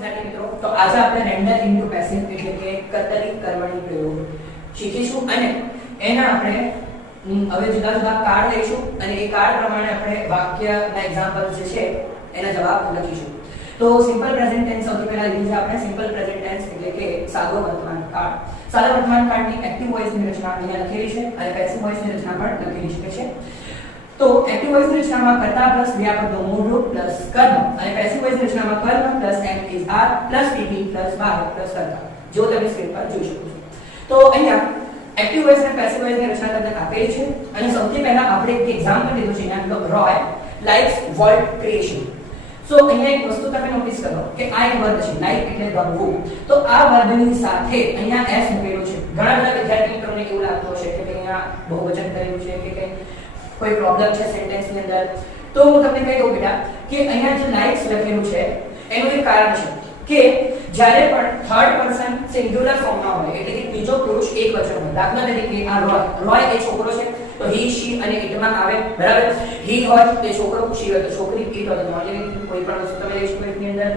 વિદ્યાર્થી મિત્રો, તો આજે આપણે રેન્ડર ઇનટુ પેસિવ એટલે કે કતરી કરવાની પ્રયોગ શીખીશું અને એના આપણે હવે જુદા જુદા કાર્ડ લઈશું અને એ કાર્ડ પ્રમાણે આપણે વાક્યના એક્ઝામ્પલ જે છે એના જવાબ લખીશું. તો સિમ્પલ પ્રેઝન્ટ ટેન્સ સૌથી પહેલા લીધું છે આપણે. સિમ્પલ પ્રેઝન્ટ ટેન્સ એટલે કે સાદો વર્તમાન કાળ. સાદા વર્તમાન કાળની એક્ટિવ વોઇસની રચના અહીંયા લખેલી છે અને પેસિવ વોઇસની રચના પણ લખેલી છે. તો એક્ટિવ વોઇસની રચનામાં કર્તા પ્લસ ક્રિયાપદનું મૂળ રૂપ પ્લસ કર્મ અને પેસિવ વોઇસની રચનામાં કર્મ plus am is are plus ટીટી પ્લસ બાય પ્લસ કર્તા, જો તમે સ્ક્રીન પર જોઈ શકો છો. તો અહીંયા એક્ટિવ વોઇસ અને પેસિવ વોઇસની રચના તમને આપેલી છે અને સૌથી પહેલા આપણે એક એક્ઝામ્પલ લીધું છે અહીંયા રોય લાઇક્સ વર્લ્ડ ક્રિએશન. સો અહીંયા એક વસ્તુ તમે નોટિસ કરો કે આ એક વર્ગ છે, લાઇક એટલે ગમવું. તો આ વર્ગની સાથે અહીંયા એસ મૂકેલું છે. ઘણા બધા વિદ્યાર્થી મિત્રોને એવું લાગતું હશે કે અહીંયા બહુવચન કરેલું છે કે કોઈ પ્રોબ્લેમ છે સેન્ટેન્સની અંદર. તો હું તમને કહી દઉં બેટા કે અહીંયા જે લાઇક્સ લખેલું છે એનું એક કારણ છે કે જ્યારે પણ થર્ડ પર્સન સિંગ્યુલર ફોર્મમાં હોય એટલે કે ત્રીજો પુરુષ એકવચન હોય. દાખલા તરીકે આ રોય એ છોકરો છે તો હી શી અને ઇટમાં આવે, બરાબર. હી હોય તો છોકરો, શી હોય તો છોકરી, ઇટ હોય તો નોર્મલી કોઈ પણ વસ્તુ તમે લઈ શકો એની અંદર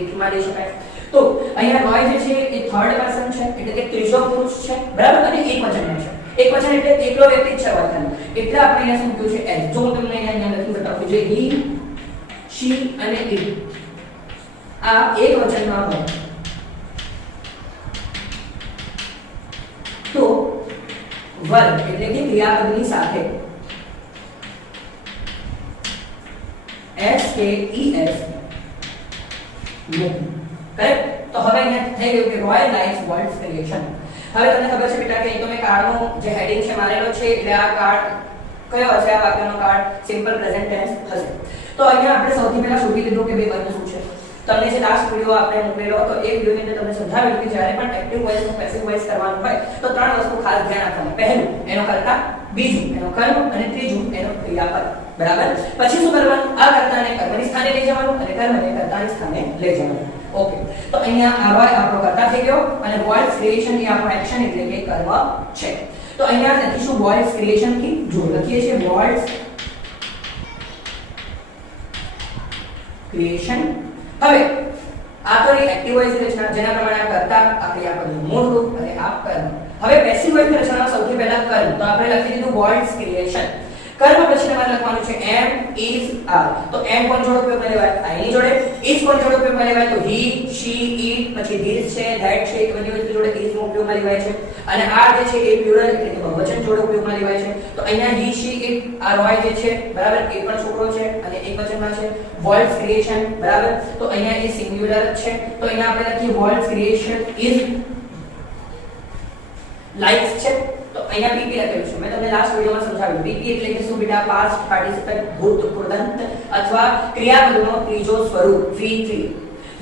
ઇટમાં લઈ શકાય. તો અહીંયા રોય જે છે એ થર્ડ પર્સન છે એટલે કે ત્રીજો પુરુષ છે, બરાબર, અને એકવચનમાં છે. એકવચન એટલે એકલો વ્યક્તિ જ છે વર્તન, એટલે આપણે અહીંયા શું કહ્યું છે એસ. જો હું તમને અહીંયા લખી બતાવું જે હી શી અને ઇટ આ એકવચનમાં હોય તો વર્ગ એટલે કે ક્રિયાપદની સાથે s k e s મૂકવું. કરેક્ટ? તો હવે અહીંયા થઈ ગયું કે રોયલ લાઇક્સ વર્લ્ડ ક્રિએશન. હવે તમને ખબર છે બેટા કે અહીં તો મેં કાર્ડનો જે હેડિંગ છે મારેલો છે એટલે આ કાર્ડ કયો હશે? આ વાક્યનો કાર્ડ સિમ્પલ પ્રેઝન્ટ ટેન્સ હશે. તો અહીંયા આપણે સૌથી પહેલા શોધી લીધું કે બે વર્ગ શું છે. તમને જે લાસ્ટ વિડિયો આપણે મૂકેલો હતો એ વિડિયોની અંદર તમને સમજાવ્યું કે જ્યારે પણ એક્ટિવ વોઇસ અને પેસિવ વોઇસ કરવાનું હોય તો ત્રણ વસ્તુ ખાસ ધ્યાન રાખવાની. પહેલું એનો કર્તા, બીજું એનો કર્મ અને ત્રીજું એનો ક્રિયાપદ, બરાબર. પછી શું કરવાનું? આ કર્તાને કર્મની સ્થાને લઈ જવાનું અને કર્મને કર્તાની સ્થાને લઈ જવાનું. ઓકે, તો અહીંયા આ રોય આપણો કર્તા થઈ ગયો અને વર્લ્ડ ક્રિએશન એ આપણો એક્શન એટલે કે કર્મ છે. તો અહીંયા લખીશું વર્લ્ડ ક્રિએશન થી જો લખીએ છીએ વર્લ્ડ ક્રિએશન. હવે આ તો એક્ટિવ વોઇસની રચના જેના પ્રમાણે આ કર્તા, આ ક્રિયાપદનું મૂળ રૂપ અને આ કર્મ. હવે પેસિવ વોઇસની રચનામાં સૌથી પહેલા કર્મ, તો આપણે લખી દીધું વર્લ્ડ ક્રિએશન. કર્મ પછી તમારે લખવાનું છે એમ ઇઝ આર. તો એમ કોણ જોડે ઉપયોગમાં લેવાય? આઈ ની જોડે. ઇઝ કોણ જોડે ઉપયોગમાં લેવાય? તો હી શી ઇટ, પછી ધીસ છે, ધેટ છે, એ બધી વસ્તુ જોડે ઇઝ નો ઉપયોગમાં લેવાય છે. અને આર જે છે એ પ્લુરલ એટલે કે બહુવચન જોડે ઉપયોગમાં લેવાય છે. તો અહીંયા હી શી ઇટ આ રોય જે છે, બરાબર, એ પણ છોકરો છે અને એકવચનમાં છે. વર્લ્ડ ક્રિએશન, બરાબર, તો અહીંયા એ સિંગ્યુલર છે. તો અહીંયા આપણે લખીએ વર્લ્ડ ક્રિએશન ઇઝ લાઇક્સ છે. તો અહીંયા પીપી લખેલું છે. મેં તમને લાસ્ટ વિડિયોમાં સમજાવ્યું. પીપી એટલે કે શું બેટા? પાસ્ટ પાર્ટિસિપલ, ભૂત કૃદંત અથવા ક્રિયાપદનો ત્રીજો સ્વરૂપ, V3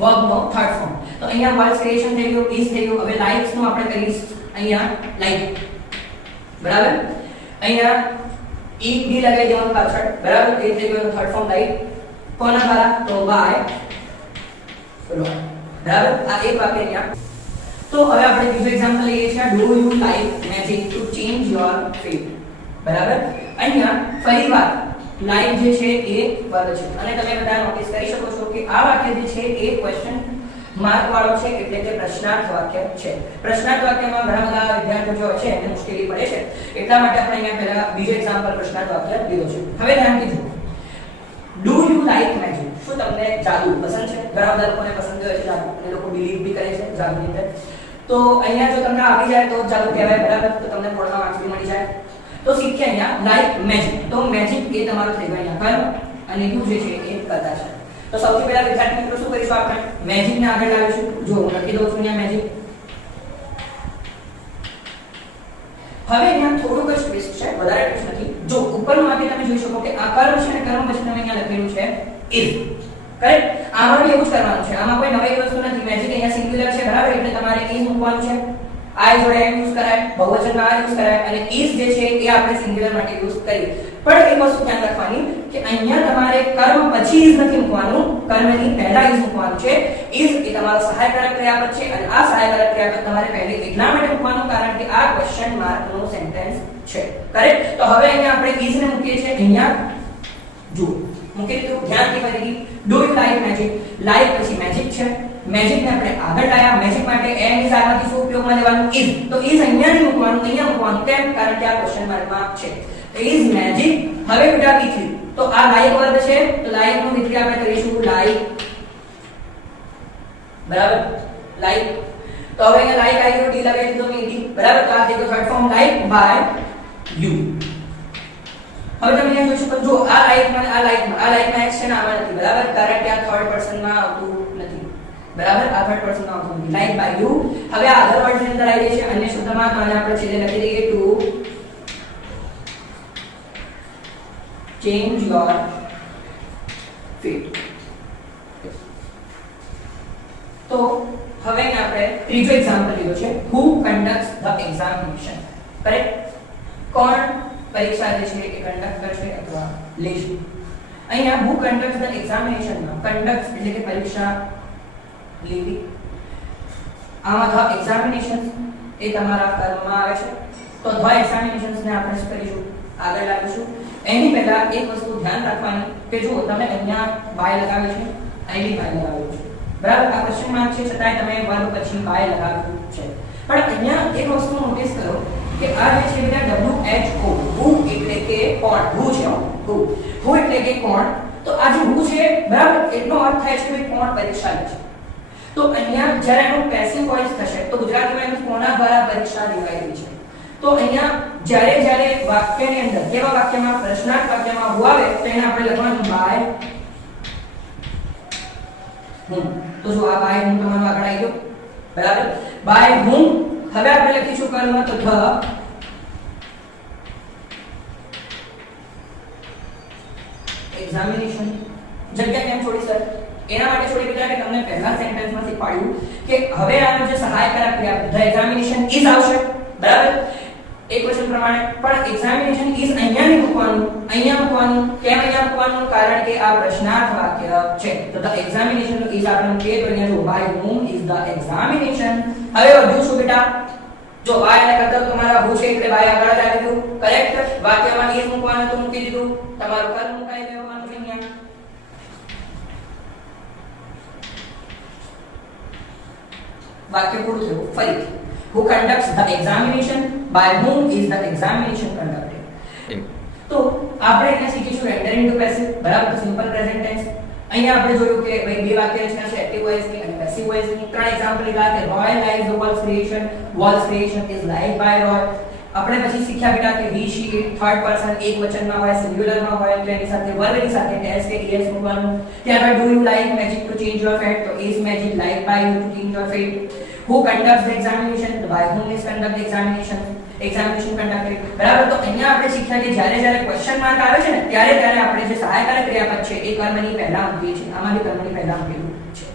વર્બનો થર્ડ ફોર્મ. તો અહીંયા વર્લ્ડ ક્રિએશન થઈ ગયું, ઇઝ થઈ ગયું. હવે લાઇક્સ નું આપણે કરીશ અહીંયા લાઇક, બરાબર. અહીંયા ઈ બી લગાવી દેવાનું પાછળ, બરાબર. એ થઈ ગયું થર્ડ ફોર્મ લાઇક. કોના દ્વારા? તો બાય રોય, બરાબર. આ એક વાક્ય અહીંયા. તો હવે આપણે બીજું એક્ઝામ્પલ લઈએ છીએ. Do you like magic to change your fat, બરાબર. અહીંયા ફરીવાર લાઇક જે છે એ વર્ગ છે અને તમે બધા નોટિસ કરી શકો છો કે આ વાક્ય જે છે એ ક્વેશ્ચન માર્ક વાળો છે એટલે કે પ્રશ્નાર્થ વાક્ય છે. પ્રશ્નાર્થ વાક્યમાં ઘણા બધા વિદ્યાર્થીઓ જે છે એને મુશ્કેલી પડે છે, એટલા માટે આપણે અહીંયા પહેલા બીજો એક્ઝામ્પલ પ્રશ્નાર્થ વાક્ય લીધો છે. હવે ધ્યાનથી જુઓ. Do you like magic? શું તમને જાદુ પસંદ છે? ઘણા બધા લોકોને પસંદ હોય છે જાદુ, એ લોકો બિલીવ બી કરે છે જાદુની અંદર. તો અહીંયા જો તમને આવી જાય તો જાદુ કહેવાય, બરાબર. તો તમને બોર્ડમાં માર્ક્સ બી મળી જાય. તો શીખ્યા અહીંયા લાઇક મેજિક. તો મેજિક એ તમારો થઈ ગયો અહીંયા કર્મ અને યુ જે છે એ કર્તા છે. તો સૌથી પહેલા વિદ્યાર્થી મિત્રો શું કરીશું? આપણે મેજિક ને આગળ લાવીશું. જો હું લખી દઉં છું અહીંયા મેજિક. હવે અહીંયા થોડુંક જ ટ્વિસ્ટ છે, વધારે ટ્વિસ્ટ નથી. જો ઉપરનું વાક્ય તમે જોઈ શકો કે આ કર્મ છે અને કર્મ પછી તમે અહીંયા લખેલું છે ઇઝ, કરેક્ટ. આમાં બી એવું જ કરવાનું છે. આમાં કોઈ નવી વસ્તુ નથી. મેજિક અહીંયા સિંગ્યુલર છે, બરાબર, એટલે તમારે ઇઝ મૂકવાનું છે. આઈ જોડે એમ યુઝ કરાય, બહુવચનમાં આ યુઝ કરાય અને ઇઝ જે છે એ આપણે સિંગ્યુલર માટે યુઝ કરી. પણ એક વસ્તુ ધ્યાન રાખવાની કે અહીંયા તમારે કર્મ પછી ઇઝ નથી મૂકવાનું, કર્મની પહેલા ઇઝ મૂકવાનું છે. ઇઝ એ તમારો સહાયકારક ક્રિયાપદ છે અને આ સહાયકારક ક્રિયાપદ તમારે પહેલે એટલા માટે મૂકવાનું કારણ કે આ ક્વેશ્ચન માર્કનો સેન્ટેન્સ છે, કરેક્ટ. તો હવે અહીંયા આપણે ઇઝ ને મૂકીએ છીએ. અહીંયા જુઓ મૂકી દીધું, ધ્યાનથી ફરીથી do you like magic? Like પછી મેજિક છે, મેજિક ને આપણે આગળ લાયા, મેજિક માટે એમ ઇઝ આમાંથી શું ઉપયોગમાં લેવાનું? ઇઝ. તો ઇઝ અહીંયા નહીં મૂકવાનું, અહીંયા મૂકવાનું. કેમ? કારણ કે આ ક્વેશ્ચન માર્કમાં છે. Is magic. હવે બેટા V3, તો આ લાઈક વર્ડ છે, તો લાઈક નું V3 આપણે કરીશું લાઈક, બરાબર, લાઈક. તો હવે અહીંયા લાઈક આવી ગયો, ડી લગાવી દીધો મેં ડી, બરાબર. તો આ થઈ ગયો short form like by you. હવે તમે અહીંયા જોઈ શકો, જો આ લાઈકમાં એક્સ છે ને આમાં નથી, બરાબર, કારણ કે આ થર્ડ પર્સન માં આવતું નથી, બરાબર, આ થર્ડ પર્સન માં આવતું નથી. Like by you. હવે આ અધર વર્ડ્સ ની અંદર આવી જાય છે અન્ય શબ્દમાં, તો આને આપણે છેલ્લે લખી દઈએ ટુ change your fate. તો હવે આપણે ત્રીજો એક્ઝામ્પલ લીધો છે, who conducts the examination. Correct? કોણ પરીક્ષા લે છે, એ કંડક્ટ કરશે અથવા લેશે. અહીંયા who conducts the examination માં conducts એટલે કે પરીક્ષા લેવી, આમાં the examinations એ તમારા કર્મમાં આવે છે. તો the examinations ને આપણે શું કરીશું? આગળ લાવીશું. એની પહેલા એક વસ્તુ ધ્યાન રાખવાની કે જો તમે અહીંયા બાય લગાવ્યું છે, અહીં બાય લગાવ્યું છે, બરાબર. આ ક્વેશ્ચન માર્ક છે છતાંય તમે વર્બ પછી બાય લગાવ્યું છે, પણ અહીંયા એક વસ્તુ નોટિસ કરો કે આ જે છે બેટા WHO, who એટલે કે કોણ, who છે, who એટલે કે કોણ. તો આ જે who છે, બરાબર, એટલો અર્થ થાય છે કે કોણ પરીક્ષા લે છે. તો અહીંયા જ્યારે એનું પેસિવ વોઇસ થશે તો ગુજરાતીમાં એનું કોના દ્વારા પરીક્ષા લેવાઈ રહી છે. તો અહીંયા જ્યારે વાક્યની અંદર, કેવા વાક્યમાં? પ્રશ્નાર્થ વાક્યમાં who આવે તો એને આપણે લખવાનું બાય whom. તો જો આ બાય whom તમારો આગળ આવી ગયો, બરાબર, બાય whom. હવે આપણે લખીશું કર્મ, તો the examination. જગ્યા કેમ છોડી સર? એના માટે છોડી દીધા કે તમને પહેલા સેન્ટેન્સમાં શીખવાડ્યું કે હવે આનો જે સહાયક ક્રિયા the examination is આવશે, બરાબર, એક ક્વેશ્ચન પ્રમાણે. પણ એક્ઝામિનેશન ઇઝ અહીંયા નહીં મૂકવાનું, અહીંયા મૂકવાનું. કેમ અહીંયા મૂકવાનું? કારણ કે આ પ્રશ્નાર્થ વાક્ય છે. તો ધ એક્ઝામિનેશન નો ઇઝ આપણે મૂકીએ તો અહીંયા જો by whom is the examination. હવે વધુ શું બેટા? જો બાય ને કરતા તમારા who છે એટલે બાય આગળ જ આવી ગયું, કરેક્ટ. વાક્યમાં ઇઝ મૂકવાનું તો મૂકી દીધું, તમારું કર્મ મુકાઈ દેવાનું છે અહીંયા. વાક્ય પૂરું થયું. ફરીથી, who conducts the examination, by whom is the examination conducted. તો આપણે અહીંયા શીખીશું render into passive, બરાબર, તો સિમ્પલ પ્રેઝન્ટ ટેન્સ. અહીંયા આપણે જોયું કે ભાઈ બે વાક્ય રચના છે, એક્ટિવ વોઇસ ની અને પેસિવ વોઇસ ની. ત્રણ એક્ઝામ્પલ લીધા કે Roy likes the Wall's creation is liked by Roy. આપણે પછી શીખ્યા બેટા કે he she it third person એક વચનમાં હોય, સિંગ્યુલર માં હોય તો એની સાથે વર્બ ની સાથે s કે es મૂકવાનું. ત્યારબાદ do you like magic to change your fate? તો is magic liked by you to change your fate. Who conducts the examination? by whom is conduct the examination conducted. બરાબર. તો અહીંયા આપણે શીખ્યા કે જ્યારે ક્વેશ્ચન માર્ક આવે છે ને ત્યારે આપણે જે સહાયક ક્રિયાપદ છે એ કર્મની પહેલા મૂકીએ છીએ, આમાંથી કર્મની પહેલા મૂકેલું છે.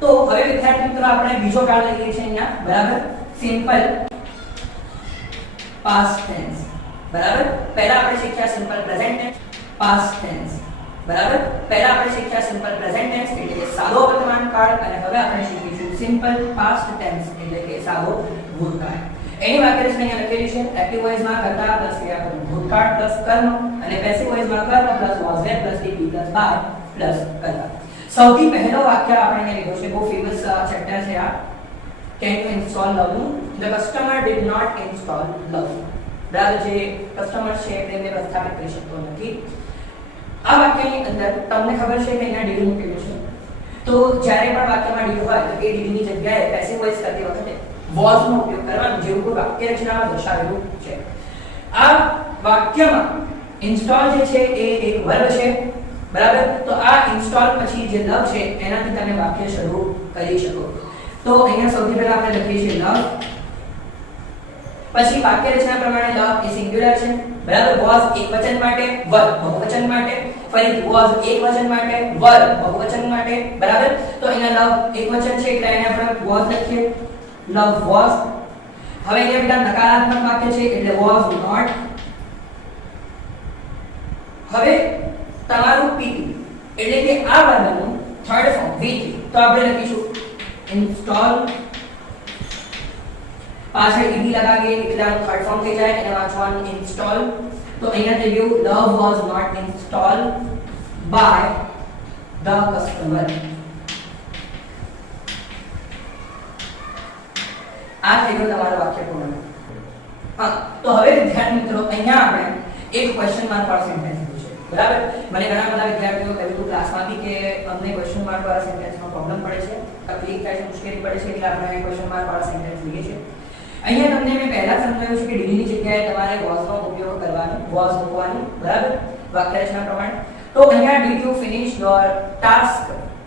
તો હવે વિદ્યાર્થી મિત્રો આપણે બીજો કાળ લઈએ છીએ અહીંયા, બરાબર, સિમ્પલ past tense. બરાબર. પહેલા આપણે શીખ્યા simple present tense, past tense, બરાબર. પહેલા આપણે શીખ્યા સિમ્પલ પ્રેઝન્ટ ટેન્સ એટલે કે સાદો વર્તમાન કાળ, અને હવે આપણે શીખીશું સિમ્પલ પાસ્ટ ટેન્સ એટલે કે સાદો ભૂતકાળ. એની વાક્ય રચના અહીંયા લખેલી છે. એક્ટિવ વોઇસ માં કર્તા પ્લસ ક્રિયાપદ ભૂતકાળ પ્લસ કર્મ, અને પેસિવ વોઇસ માં કર્મ plus was were plus did plus by plus કર્તા. સૌથી પહેલો વાક્ય આપણે અહીંયા લીધો છે, બહુ ફેમસ ચેપ્ટર છે આ. Can you install love? The customer did not install love. બરાબર, જે કસ્ટમર છે તેને પ્રસ્થાપિત કરી શકતો નથી. આ વાક્યની અંદર તમને ખબર છે કે અહીંયા ડીડ મૂકેલું છે. તો જ્યારે પણ વાક્યમાં ડીડ હોય તો એ ડીડની જગ્યાએ પેસિવ વોઇસ કરતી વખતે was નો ઉપયોગ કરવાનો, જેવું કોઈ વાક્ય રચનામાં દર્શાવેલું છે. આ વાક્યમાં install જે છે એ એક વર્બ છે, બરાબર. તો આ install પછી જે લવ છે એનાથી તમે વાક્ય શરૂ કરી શકો. તો અહીંયા સૌથી પહેલા આપણે લખીએ છીએ લવ, પછી વાક્ય રચના પ્રમાણે લવ એ સિંગ્યુલર છે, બરાબર. was એકવચન માટે, verb બહુવચન માટે, ફરીથી was એકવચન માટે, verb બહુવચન માટે, બરાબર. તો અહીંયા લવ એકવચન છે એટલે એને આપણે was લખીએ, love was. હવે અહીંયા બેટા નકારાત્મક વાક્ય છે એટલે was not. હવે તમારું PP એટલે કે આ વર્બનું થર્ડ ફોર્મ V3, તો આપણે લખીશું install, પાછળ ed લગાવીએ એટલે આનું થર્ડ ફોર્મ થઈ જાય, એને વાંચવાનું install. તો અહીંયા થઈ ગયું love was not installed by the customer. આ થઈ ગયું તમારું વાક્ય પૂર્ણ. હા, તો હવે વિદ્યાર્થી મિત્રો અહીંયા આપણે એક ક્વેશ્ચન માર્ક વાળો સેન્ટેન્સ લીધું છે. બરાબર? મને ઘણા બધા વિદ્યાર્થીઓ કહ્યું હતું ક્લાસમાંથી કે અમને ક્વેશ્ચન માર્ક વાળા સેન્ટેન્સમાં પ્રોબ્લેમ પડે છે, તકલીફ થાય છે, મુશ્કેલી પડે છે, એટલે આપણે ક્વેશ્ચન માર્ક વાળા સેન્ટેન્સ લઈએ છીએ. અહીંયા તમને મેં પહેલા સમજાવ્યું છે કે ડીડી ની જગ્યાએ તમારે was નો ઉપયોગ કરવાનો, was મૂકવાનું. બરાબર? વાક્ય રચના પ્રમાણે. તો અહીંયા did you finish your task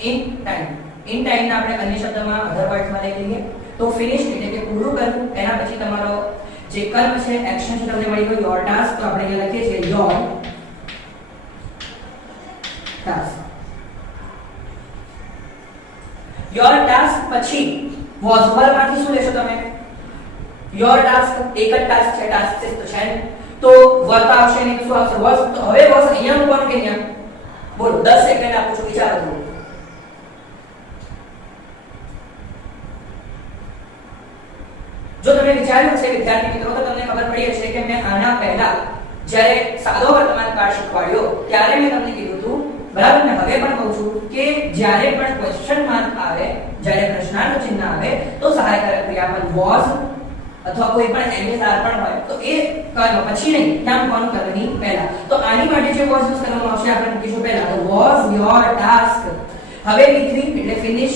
in time? in time ને આપણે અન્ય શબ્દમાં અધર વર્ડ્સમાં લઈ લઈએ. તો finish એટલે કે પૂરું કરવું. એના પછી તમારો જે કર્મ છે, એક્શન છે, તમને મળી ગયો your task. તો આપણે અહીંયા લખીએ છીએ your task. your task પછી was verb માંથી શું લેશો તમે? your task એક જ ટાસ્ક છે, ટાસ્ક છે તો છે તો વર્બ આવશે ને શું આવશે? was. તો હવે was અહીંયા મૂકવાનું કે અહીંયા? બોલો 10 સેકન્ડ આપું છું, વિચારો છો. જો તમે વિચાર્યું હશે વિદ્યાર્થી મિત્રો તો તમને ખબર પડી હશે કે મેં આના પહેલા જ્યારે સાદો વર્તમાન કાળ શીખવાડ્યો ત્યારે મેં તમને કીધું હતું, બરાબર ને? હવે પણ કહું છું કે જ્યારે પણ ક્વેશ્ચન માર્ક આવે, જ્યારે પ્રશ્નાર્થ ચિહ્ન આવે તો સહાયકારક ક્રિયાપદ was અથવા કોઈ પણ એમએસઆર પણ હોય તો એ કર્મ પછી નહીં, ત્યાં મૂકવાનું કર્મની પહેલા. તો આની માટે જે was યુઝ કરવામાં આવશે આપણે મૂકીશું પહેલા. તો was your task. હવે V3 એટલે finish.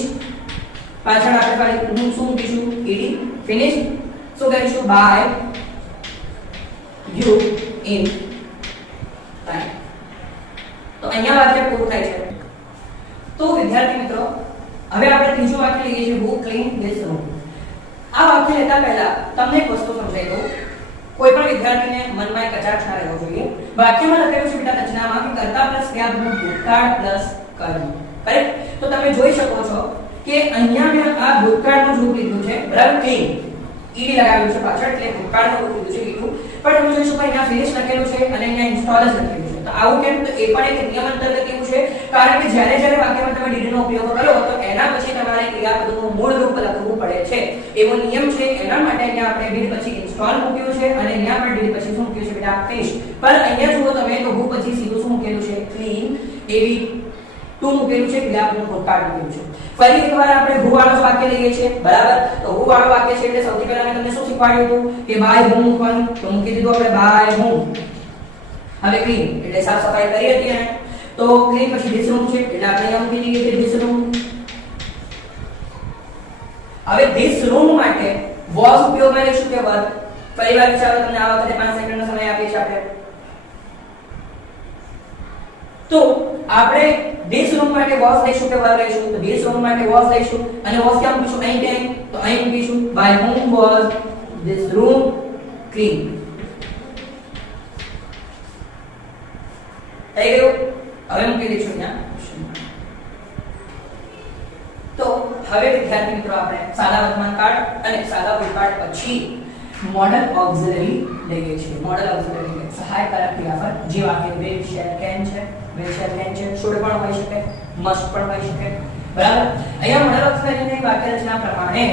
પાછળ આપણે ખાલી શું મૂકીશું? ed. finish શું કરીશું? by you in time. તો અહીંયા વાક્ય પૂરું થાય છે. તો વિદ્યાર્થી મિત્રો હવે આપણે ત્રીજું વાક્ય લઈએ છીએ who cleaned this room. આ વાક્ય લેતા પહેલા તમને એક વસ્તુ સમજાઈ દઉં. કોઈ પણ વિદ્યાર્થીને મનમાં એક કચાશ ના રહેવો જોઈએ. વાક્યમાં લખેલું છે બેટા રચનામાં કે કર્તા પ્લસ ક્રિયાપદનું ભૂતકાળ પ્લસ કર્મ. કરેક્ટ? તો તમે જોઈ શકો છો કે અહીંયા મેં આ ભૂતકાળનું રૂપ લીધું છે. બરાબર? ક્લીન ed લગાવ્યું છે પાછળ એટલે ભૂતકાળનું રૂપ લીધું છે ઈડું. પણ તમે જોઈ શકો અહીંયા ફિનિશ લખેલું છે અને અહીંયા ઇન્સ્ટોલ જ લખેલું છે. તો આવું કેમ? તો એ પણ એક નિયમ અંતર્ગત એવું છે કારણ કે જ્યારે જ્યારે વાક્યમાં તમે ડીડ નો ઉપયોગ કરો તો એના પછી તમારે ક્રિયાપદનું મૂળ રૂપ લખવું પડે છે. એવો નિયમ છે. એના માટે અહીંયા આપણે ડીડ પછી ઇન્સ્ટોલ મૂક્યું છે અને અહીંયા પણ ડીડ પછી શું મૂક્યું છે બેટા? ફિનિશ. પણ અહીંયા જુઓ તમે તો હું પછી સીધું શું મૂકેલું છે? ક્લીન એવી ટુ મૂકેલું છે, ક્રિયાપદનું ભૂતકાળ મૂકેલું છે. ફરી એકવાર આપણે who વાળો વાક્ય લઈએ છીએ. બરાબર? તો who વાળો વાક્ય છે એટલે સૌથી પહેલા મેં તમને શું શીખવાડ્યું હતું કે by whom મૂકવાનું. તો મૂકી દીધું આપણે by whom. હવે ક્લીન એટલે સાફ સફાઈ કરી હતી ને તો ક્લીન પછી this room છે એટલે આપણે અહીંયા મૂકી દઈએ કે this room. હવે this room માટે was ઉપયોગમાં લઈશું કે verb? ફરીવાર વિચારો. તમને આ વખતે 5 સેકન્ડનો સમય આપીએ છીએ આપણે. તો આપણે this room માટે was લઈશું કે verb લઈશું? તો this room માટે was લઈશું અને was ક્યાં મૂકીશું? અહીં ક્યાં? તો અહીં મૂકીશું by whom was this room cleaned. થઈ ગયું? હવે મૂકી દઈશું અહીંયા. તો હવે વિદ્યાર્થી મિત્રો આપણે સાદા વર્તમાન કાળ અને સાદા ભૂતકાળ પછી મોડલ ઓક્સિલરી લઈએ છીએ. મોડલ ઓક્સિલરી એટલે સહાયકારક ક્રિયાપદ જે વાક્ય will shall can છે, will shall can છે, should પણ હોઈ શકે, must પણ હોઈ શકે. બરાબર? અહીંયા મોડલ ઓક્સિલરીની વાક્ય રચના પ્રમાણે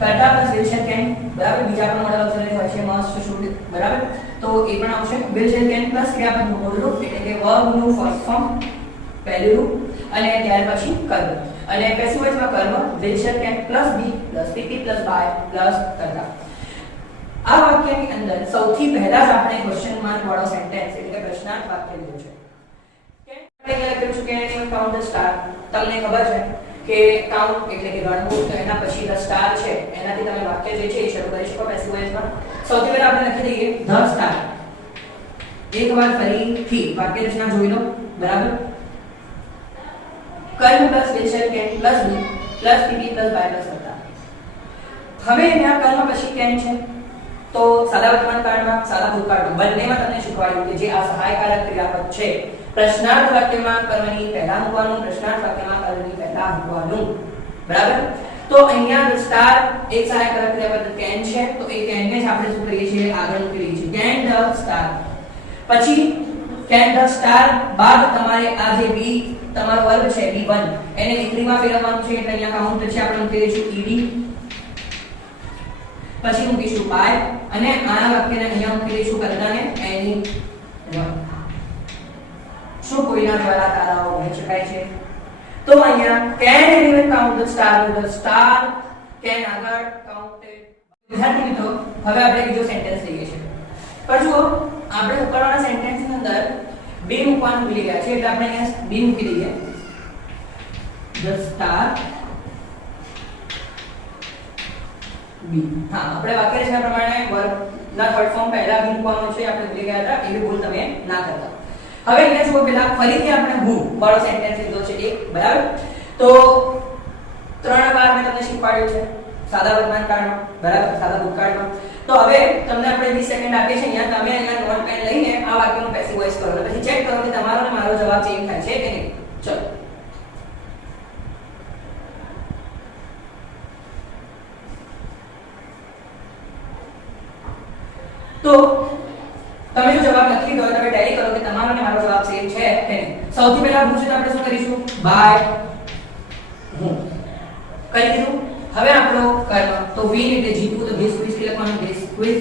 કર્તા પ્લસ will shall can. બરાબર? બીજા પણ મોડલ ઓક્સિલરી હોય છે must, should. બરાબર? તો એ પણ આવશે. will shall can પ્લસ ક્રિયાપદનું મૂળ રૂપ એટલે કે verb નું ફર્સ્ટ ફોર્મ પહેલું રૂપ અને ત્યાર પછી કર્મ. અને પેસિવ વોઇસમાં કર્મ will shall can plus be plus pp plus by plus કર્તા. આ વાક્યની અંદર સૌથી પહેલા જ આપણે ક્વેશ્ચન માર્ક વાળો સેન્ટેન્સ એટલે પ્રશ્નાર્થ વાક્ય લીધું છે. કે આપણે લખેલું છે કે એની કાઉન્ટ ધ સ્ટાર. તમને ખબર છે કે કાઉન્ટ એટલે કે ગણવું, તો એના પછી ધ સ્ટાર છે એનાથી તમે વાક્ય જે છે એ શરૂ કરી શકો પેસિવ વોઇસમાં. સૌથી પહેલા આપણે લખી દઈએ ધ સ્ટાર. એકવાર ફરીથી વાક્ય રચના જોઈ લો. બરાબર? કર્મ plus will shall can plus be plus pp plus by plus કર્તા. હવે અહીંયા કર્મ પછી can છે તો સાદા વર્તમાન કાળમાં સાદા ભૂતકાળમાં બંનેમાં તમને શીખવાડ્યું કે જે આ સહાયકારક ક્રિયાપદ છે પ્રશ્નાર્થ વાક્યમાં કર્મની પહેલા મૂકવાનું, પ્રશ્નાર્થ વાક્યમાં કર્મની પહેલા મૂકવાનું. બરાબર? તો અહીંયા સ્ટાર એક સહાયકારક ક્રિયાપદ can છે તો એ can ને જ આપણે શું કરીએ છીએ? આગળ મૂકી દઈએ છીએ can the star. પછી can the star બાદ તમારે આ જે b તમારો વર્ગ છે b1 એને v3 માં ફેરવવાનું છે એટલે અહીંયા કાઉન્ટ છે આપણે મૂકી દઈશું ed. પછી મૂકીશું by અને આ વાક્યને અહીંયા મૂકી દઈશું કર્તાને એની શું કોઈના દ્વારા તારાઓ વહી શકાય છે? તો અહીંયા can anyone count the star with the star can આગળ counted. વિદ્યાર્થી મિત્રો હવે આપણે બીજો સેન્ટેન્સ લઈએ છીએ પણ જુઓ આપણે ઉપરવાળા સેન્ટેન્સ ની અંદર બે મૂકવાનું ભૂલી ગયા છે એટલે આપણે અહીંયા બે મૂકી દઈએ the star b. હા આપણે વાક્ય રચના પ્રમાણે વર્બ ના થર્ડ ફોર્મ પહેલા b મૂકવાનું છે આપણે ભૂલી ગયા હતા એવી ભૂલ તમે ના કરતા. હવે અહીંયા જુઓ પહેલા ફરીથી આપણે who વાળો સેન્ટેન્સ લીધો છે એક બરાબર. તો ત્રણ વાર મેં તમને શીખવાડ્યું છે સાદા વર્તમાન કાળમાં બરાબર સાદા ભૂતકાળમાં. તો હવે તમને આપણે 20 સેકન્ડ આપી છે અહીંયા તમે અહીંયા નોટ પેન લઈને આ વાક્યનું પેસિવ વોઇસ કરો અને પછી ચેક કરો કે તમારો અને મારો જવાબ ચેન્જ થાય છે કે નહીં. ચલો તો તમે જો જવાબ લખી દો તમે ટેલી કરો કે તમારો અને મારો જવાબ સેમ છે કે નહીં. સૌથી પહેલા પૂછે તો આપણે શું કરીશું બાય હું કરી દીધું. હવે આપણો કર્મ તો will એટલે જીતવું તો this quiz લખવાનું this quiz.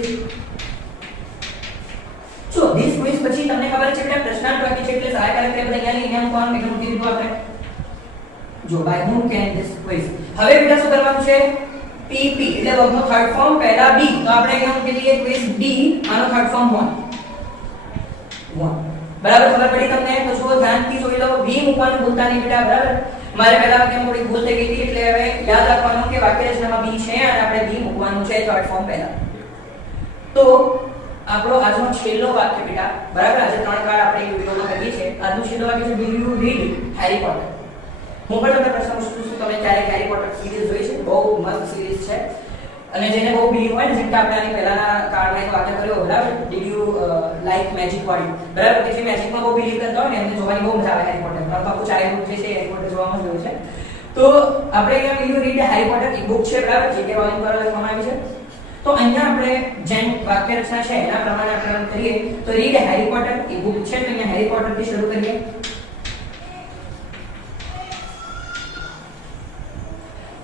જો this quiz પછી તમને ખબર છે કે પ્રશ્નાર્થ વાક્ય છે એટલે સહાયક ક્રિયા આપણે અહીંયા મૂકવાનું એટલે મૂકી દીધું આપણે જો by whom can this quiz. હવે બેટા શું કરવાનું છે pp એટલે વર્બનો થર્ડ ફોર્મ પહેલા b તો આપણે અહીંયા મૂકી દઈએ quiz b આનો થર્ડ ફોર્મ 1 બરાબર. ખબર પડી તમને? તો જો ધ્યાનથી જોઈ લો b મૂકવાનું ભૂલતા નહીં બેટા બરાબર. મારે પહેલા વાક્યમાં થોડી ભૂલ થઈ ગઈ હતી એટલે હવે યાદ રાખવાનું કે વાક્ય રચનામાં b છે અને આપણે b મૂકવાનું છે થર્ડ ફોર્મ પહેલા. તો આપણો આજનો છેલ્લો વાક્ય બેટા બરાબર. આજે ત્રણ કાર્ડ આપણે વિડિયોમાં કરીએ છે. આજનું છેલ્લો વાક્ય છે will you read Harry Potter. હું પણ તમને પ્રશ્ન પૂછું છું તમે ક્યારે હેરી પોટર સિરીઝ જોઈ છે? બહુ મસ્ત સિરીઝ છે અને જેને બહુ બિલીવ હોય ને જેમ કે આપણે આની પહેલાના કાર્ડમાં એક વાક્ય કર્યો બરાબર did you like magic body બરાબર કે જે મેજિકમાં બહુ બિલીવ કરતા હોય ને એમને જોવાની બહુ મજા આવે હેરી પોટર. મારો બાપુ ચાઇલ્ડહુડ જે છે હેરી પોટર જોવામાં જ ગયો છે. તો આપણે અહીંયા will you read Harry Potter એક બુક છે બરાબર જે કે રોલિંગ દ્વારા લખવામાં આવી છે. તો અહીંયા આપણે જેમ વાક્ય રચના છે એના પ્રમાણે આપણે કરીએ તો રીડ હેરી પોટર એ બુક છે તો અહીંયા હેરી પોટર થી શરૂ કરીએ.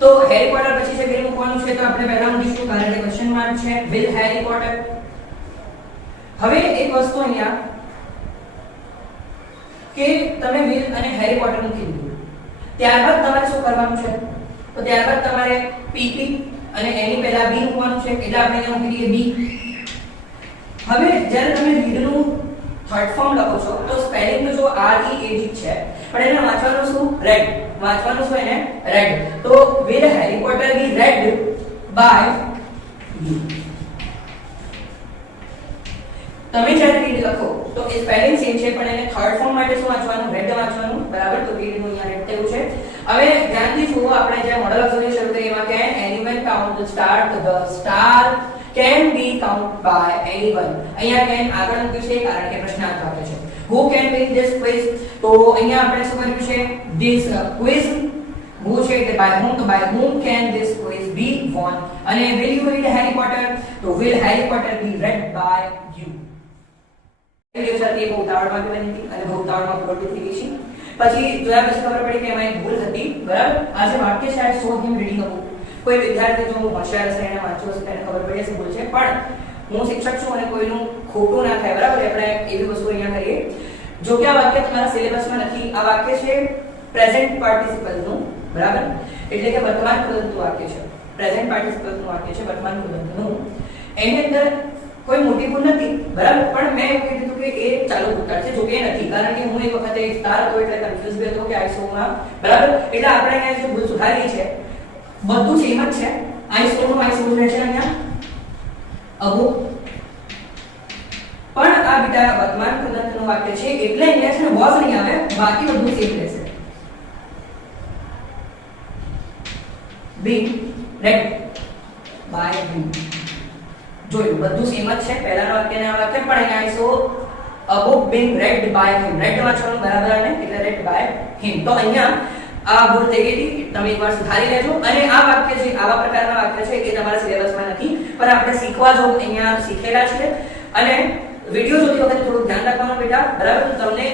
તો હેરી પોટર પછી છે will મૂકવાનું છે તો આપણે પહેલા મૂકીશું કારણ કે ક્વેશ્ચન માર્ક છે will હેરી પોટર. હવે એક વસ્તુ અહીંયા કે તમે will અને હેરી પોટર મૂકી દીધું ત્યારબાદ તમારે શું કરવાનું છે તો ત્યારબાદ તમારે pp અને એની પહેલા b મૂકવાનું છે એટલે આપણે અહીંયા મૂકી દઈએ b. હવે જ્યારે તમે રીડ નું થર્ડ ફોર્મ લખો છો તો સ્પેલિંગ તો જો r e a d છે પણ એને વાંચવાનું શું રેડ વાંચવાનું શું એને રેડ. તો will Harry Potter be read by you. તમે જ્યારે રીડ લખો તો એ સ્પેલિંગ સેમ છે પણ એને થર્ડ ફોર્મ માટે શું વાંચવાનું રેડ વાંચવાનું બરાબર. તો રીડ નું અહીંયા રેડ થયું છે. હવે ધ્યાનથી જુઓ આપણે જે મોડલ ઓબ્ઝર્વેશન શરૂ કરીએ એમાં can anyone count the star can be counted by anyone. અહીંયા can આગળ મૂક્યું છે કારણ કે પ્રશ્નાર્થ વાક્ય છે. who can win this quiz તો અહીંયા આપણે શું કર્યું છે this quiz who છે એટલે by whom તો by whom can this quiz be won. અને will you read Harry Potter તો will Harry Potter be read by you. Video સાથે બહુ ઉતાવળમાં બની હતી અને બહુ ઉતાવળમાં અપલોડ થઈ ગઈ છે. પછી જોયા પછી ખબર પડી કે એમાં એક ભૂલ હતી બરાબર. આજે વાક્ય શાયદ સો હિમ રીડિંગ હતું કોઈ વિદ્યાર્થી જો હોશિયાર હશે એને વાંચ્યું હશે તેને ખબર પડી હશે ભૂલ છે પણ હું શિક્ષક છું અને કોઈનું ખોટું ના થાય બરાબર. આપણે એવી વસ્તુ અહીંયા કરીએ જો કે આ વાક્ય તમારા સિલેબસમાં નથી. આ વાક્ય છે પ્રેઝન્ટ પાર્ટિસિપલ નું બરાબર એટલે કે વર્તમાન કૃદંત વાક્ય છે. પ્રેઝન્ટ પાર્ટિસિપલ નું વાક્ય છે વર્તમાન કૃદંત નું. એની અંદર કોઈ મોટી ભૂલ નથી બરાબર પણ મેં એવું કીધું કે એ ચાલુ ભૂતકાળ છે જો કે નથી કારણ કે હું એક વખતે સ્ટાર હતો એટલે કન્ફ્યુઝ બી હતો કે આ શોમાં બરાબર. એટલે આપણે અહીંયા જે ભૂલ સુધારી છે બધું સેમ જ છે. આઈ સો નું આઈ સો રહેશે અહીંયા અબુ પણ આ બેટા વર્તમાન કૃદંતનું વાક્ય છે એટલે અહીંયા છે ને વોઝ નહીં આવે બાકી બધું સેમ રહેશે. being read by him જોયું બધું સેમ જ છે પહેલાના વાક્ય અને આ વાક્ય પણ અહીંયા આઈ સો a book being read by him read વાંચવાનું બરાબર ને એટલે read by him. તો અહીંયા આ ભૂલ થઈ ગઈ હતી તમે એકવાર સુધારી લેજો. અને આ વાક્ય જે આવા પ્રકારના વાક્ય છે એ તમારા સિલેબસમાં નથી પણ આપણે શીખવા જો અહીંયા શીખેલા છે અને વિડિયો જોતી વખતે થોડું ધ્યાન રાખવાનું બેટા બરાબર. તો તમને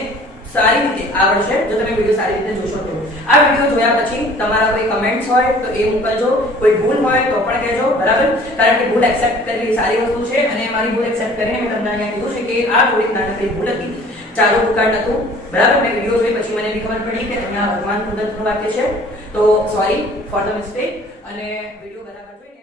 સારી રીતે આવડશે જો તમે વિડિયો સારી રીતે જોશો તો. આ વિડિયો જોયા પછી તમારા કોઈ કમેન્ટ્સ હોય તો એ મોકલજો. કોઈ ભૂલ હોય તો પણ કહેજો બરાબર. કારણ કે ભૂલ એક્સેપ્ટ કરવી સારી વસ્તુ છે અને મારી ભૂલ એક્સેપ્ટ કરીને મેં તમને અહીંયા કીધું છે કે આ થોડી નાનકડી ભૂલ હતી ચાલુ ભૂતકાળ નહોતું, બરાબર. મેં વિડીયો જોઈ પછી મને બી ખબર પડી કે અહીંયા વર્તમાન મુદતનું વાક્ય છે, તો સોરી ફોર ધ મિસ્ટેક. અને વિડીયો બરાબર જોઈ